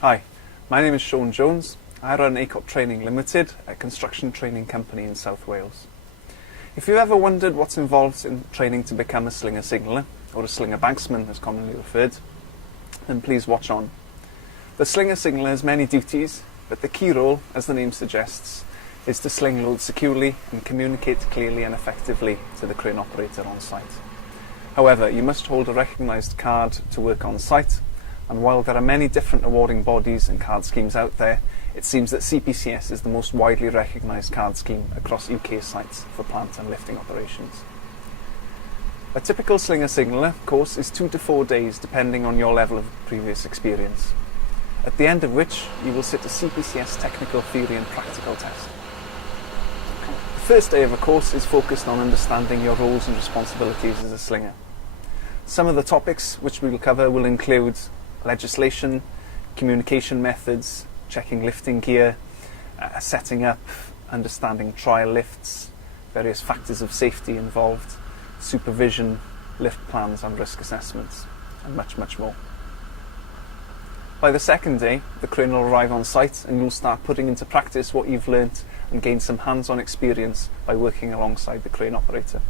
Hi, my name is Sean Jones. I run ACOP Training Limited, a construction training company in South Wales. If you've ever wondered what's involved in training to become a slinger signaller, or a slinger banksman as commonly referred, then please watch on. The slinger signaller has many duties, but the key role, as the name suggests, is to sling loads securely and communicate clearly and effectively to the crane operator on site. However, you must hold a recognised card to work on site, and while there are many different awarding bodies and card schemes out there, it seems that CPCS is the most widely recognised card scheme across UK sites for plant and lifting operations. A typical slinger signaller course is 2 to 4 days depending on your level of previous experience, at the end of which you will sit a CPCS technical theory and practical test. The first day of a course is focused on understanding your roles and responsibilities as a slinger. Some of the topics which we will cover will include legislation, communication methods, checking lifting gear, setting up, understanding trial lifts, various factors of safety involved, supervision, lift plans and risk assessments, and much, much more. By the second day, the crane will arrive on site and you'll start putting into practice what you've learnt and gain some hands-on experience by working alongside the crane operator.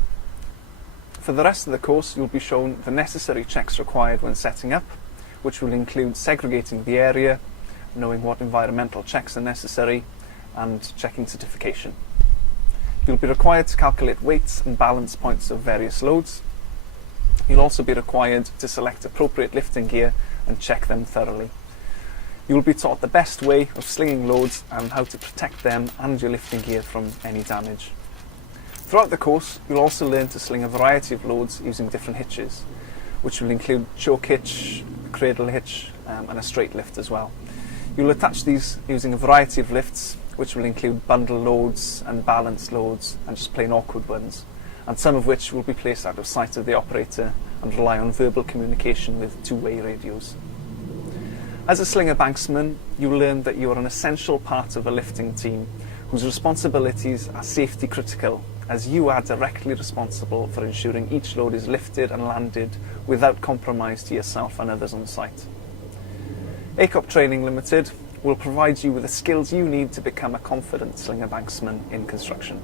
For the rest of the course, you'll be shown the necessary checks required when setting up, which will include segregating the area, knowing what environmental checks are necessary, and checking certification. You'll be required to calculate weights and balance points of various loads. You'll also be required to select appropriate lifting gear and check them thoroughly. You will be taught the best way of slinging loads and how to protect them and your lifting gear from any damage. Throughout the course, you'll also learn to sling a variety of loads using different hitches, which will include choke hitch, cradle hitch, and a straight lift as well. You'll attach these using a variety of lifts, which will include bundle loads and balance loads and just plain awkward ones, and some of which will be placed out of sight of the operator and rely on verbal communication with two-way radios. As a slinger banksman, you will learn that you are an essential part of a lifting team whose responsibilities are safety critical, as you are directly responsible for ensuring each load is lifted and landed without compromise to yourself and others on site. ACOP Training Limited will provide you with the skills you need to become a confident slinger banksman in construction.